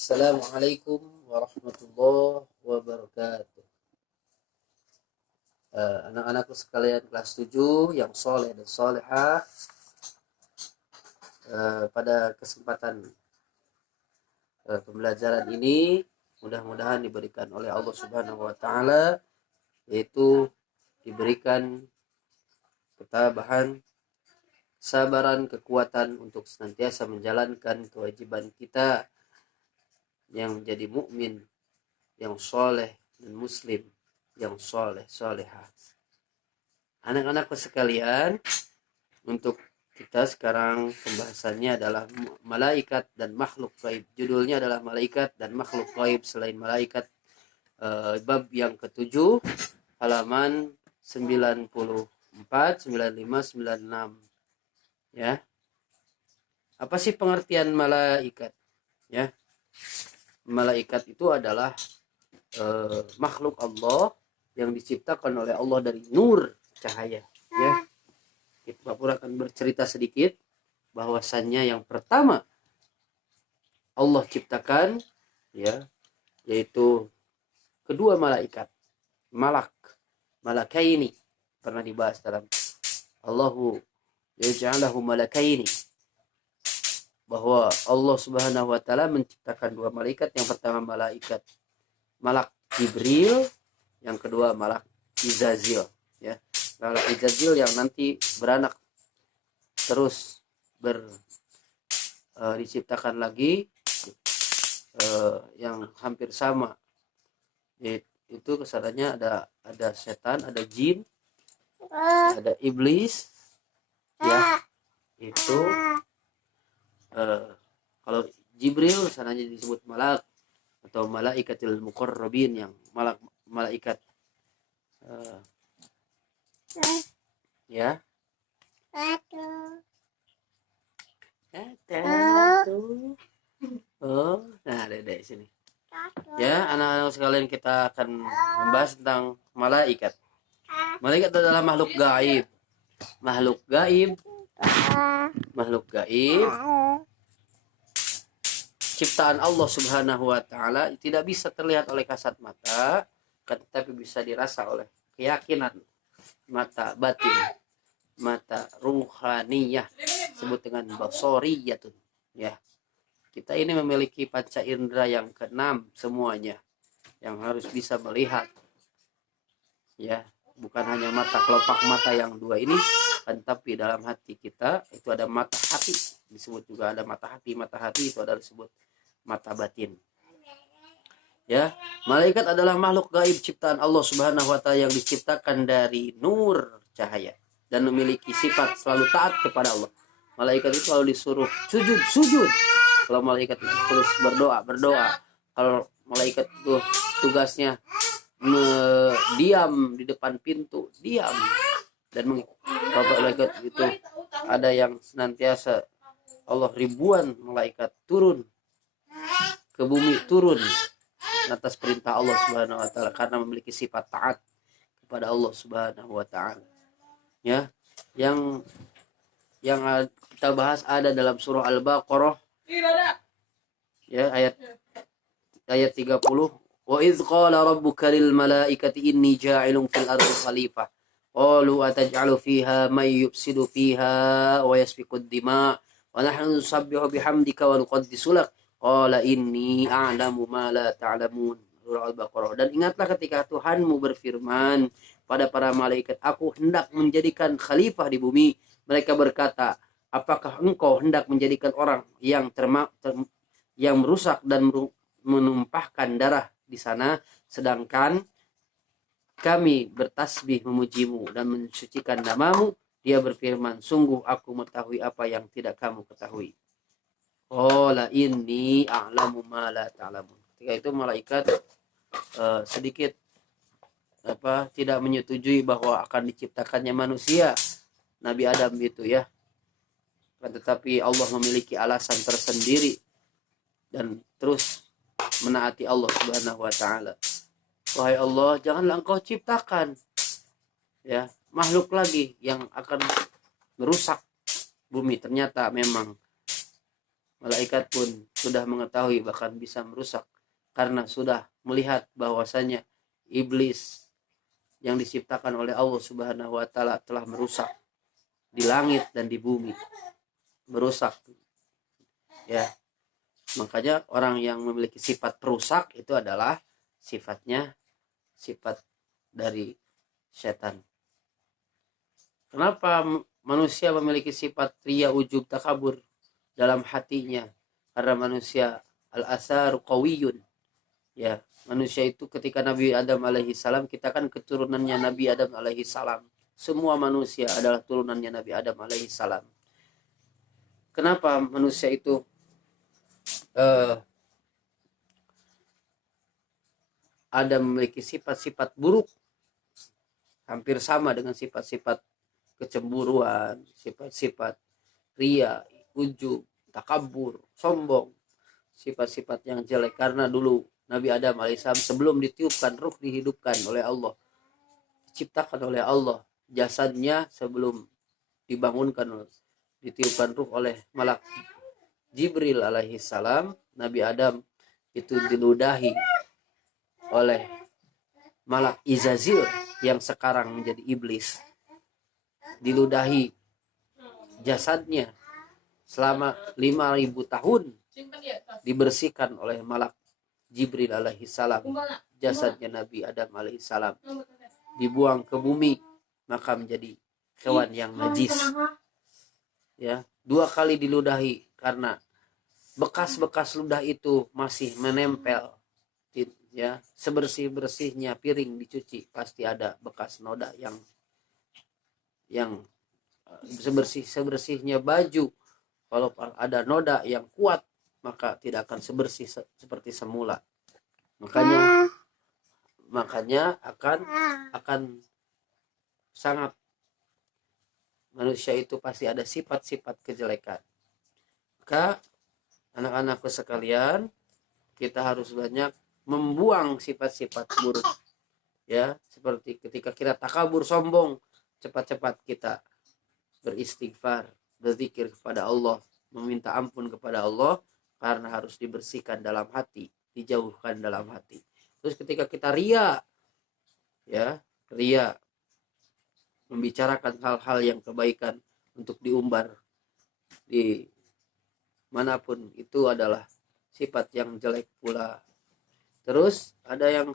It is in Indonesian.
Assalamualaikum warahmatullahi wabarakatuh. Anak-anakku sekalian kelas 7 yang soleh dan solehah, pada kesempatan pembelajaran ini mudah-mudahan diberikan oleh Allah Subhanahu wa taala, yaitu diberikan ketabahan, kesabaran, kekuatan untuk senantiasa menjalankan kewajiban kita yang menjadi mukmin yang soleh dan muslim yang soleh solehah. Anak-anakku sekalian, untuk kita sekarang pembahasannya adalah malaikat dan makhluk gaib. Judulnya adalah malaikat dan makhluk gaib selain malaikat, bab yang ke-7, halaman 94, 95, 96. Ya. Apa sih pengertian malaikat? Ya. Malaikat itu adalah makhluk Allah yang diciptakan oleh Allah dari nur cahaya. Ya. Kita pun akan bercerita sedikit bahwasannya yang pertama Allah ciptakan, ya, yaitu kedua malaikat, malakaini, pernah dibahas dalam Allahu yaj'alahu malakaini, bahwa Allah Subhanahu wa taala menciptakan dua malaikat. Yang pertama malak Jibril, yang kedua malak Izazil, ya. Malak Izazil yang nanti beranak terus diciptakan lagi, yang hampir sama, itu kesannya ada setan, ada jin, ada iblis, ya. Itu kalau Jibril sananya disebut malak atau malaikatil muqarrabin, yang malaikat ya. Oh, nah Dedek sini. Ya, anak-anak sekalian, kita akan membahas tentang malaikat. Malaikat adalah makhluk gaib. Makhluk gaib ciptaan Allah Subhanahu wa taala, tidak bisa terlihat oleh kasat mata, tetapi bisa dirasa oleh keyakinan mata batin, mata ruhaniyah, disebut dengan basoriyatun, ya. Kita ini memiliki panca indera yang keenam semuanya, yang harus bisa melihat, ya. Bukan hanya mata, kelopak mata yang dua ini, tapi dalam hati kita itu ada mata hati, disebut juga ada mata hati. Mata hati itu adalah disebut mata batin, ya. Malaikat adalah makhluk gaib ciptaan Allah Subhanahu wa taala yang diciptakan dari nur cahaya dan memiliki sifat selalu taat kepada Allah. Malaikat itu kalau disuruh sujud. Kalau malaikat itu terus berdoa. Kalau malaikat itu tugasnya diam di depan pintu, diam. Dan kalau malaikat itu ada yang senantiasa Allah, ribuan malaikat turun ke bumi, turun atas perintah Allah Subhanahu wa taala karena memiliki sifat taat kepada Allah Subhanahu wa taala. Ya, yang kita bahas ada dalam surah Al-Baqarah, ya, ayat 30. Wa idz qala rabbuka lil malaikati inni ja'ilun fil ardi khalifah qalu ataj'alu fiha may yufsidu fiha wa yasfiku ad-dima' wa nahnu nusabbihu bihamdika wa nuqaddisu lak qala inni a'lamu ma la ta'lamun. Surah Al-Baqarah. Dan ingatlah ketika Tuhanmu berfirman pada para malaikat, aku hendak menjadikan khalifah di bumi. Mereka berkata, apakah engkau hendak menjadikan orang yang yang merusak dan menumpahkan darah di sana, sedangkan kami bertasbih memujimu dan mensucikan namamu? Dia berfirman, sungguh aku mengetahui apa yang tidak kamu ketahui. Qala inni a'lamu ma la ta'lamun. Ketika itu malaikat sedikit tidak menyetujui bahwa akan diciptakannya manusia, Nabi Adam itu, ya. Tetapi Allah memiliki alasan tersendiri dan terus menaati Allah Subhanahu wa taala. Wahai Allah, janganlah engkau ciptakan, ya, makhluk lagi yang akan merusak bumi. Ternyata memang Malaikat pun sudah mengetahui, bahkan bisa merusak, karena sudah melihat bahwasanya iblis yang diciptakan oleh Allah Subhanahu wa taala telah merusak di langit dan di bumi, merusak ya. Makanya orang yang memiliki sifat perusak itu adalah sifatnya sifat dari setan. Kenapa manusia memiliki sifat riya, ujub, takabur dalam hatinya? Karena manusia al-asar qawiyun. Ya, manusia itu ketika Nabi Adam alaihi salam, kita kan keturunannya Nabi Adam alaihi salam. Semua manusia adalah turunannya Nabi Adam alaihi salam. Kenapa manusia itu ada memiliki sifat-sifat buruk hampir sama dengan sifat-sifat kecemburuan, sifat-sifat ria, ujub, takabur, sombong, sifat-sifat yang jelek? Karena dulu Nabi Adam alaihissalam sebelum ditiupkan ruh, dihidupkan oleh Allah, diciptakan oleh Allah, jasadnya sebelum dibangunkan, ditiupkan ruh oleh malak Jibril alaihissalam, Nabi Adam itu diludahi oleh malak Izazil yang sekarang menjadi iblis, diludahi jasadnya selama 5.000 tahun, dibersihkan oleh malak Jibril alaihissalam. Jasadnya Nabi Adam alaihissalam dibuang ke bumi, maka menjadi hewan yang najis. Ya, 2 kali diludahi karena bekas-bekas ludah itu masih menempel. Ya, sebersih-bersihnya piring dicuci pasti ada bekas noda yang sebersihnya baju, kalau ada noda yang kuat maka tidak akan sebersih seperti semula. Makanya akan sangat, manusia itu pasti ada sifat-sifat kejelekan. Maka anak-anakku sekalian, kita harus banyak membuang sifat-sifat buruk. Ya, seperti ketika kita takabur, sombong, cepat-cepat kita beristighfar, berzikir kepada Allah, meminta ampun kepada Allah, karena harus dibersihkan dalam hati, dijauhkan dalam hati. Terus ketika kita ria, ya, ria, membicarakan hal-hal yang kebaikan untuk diumbar di manapun, itu adalah sifat yang jelek pula. Terus ada yang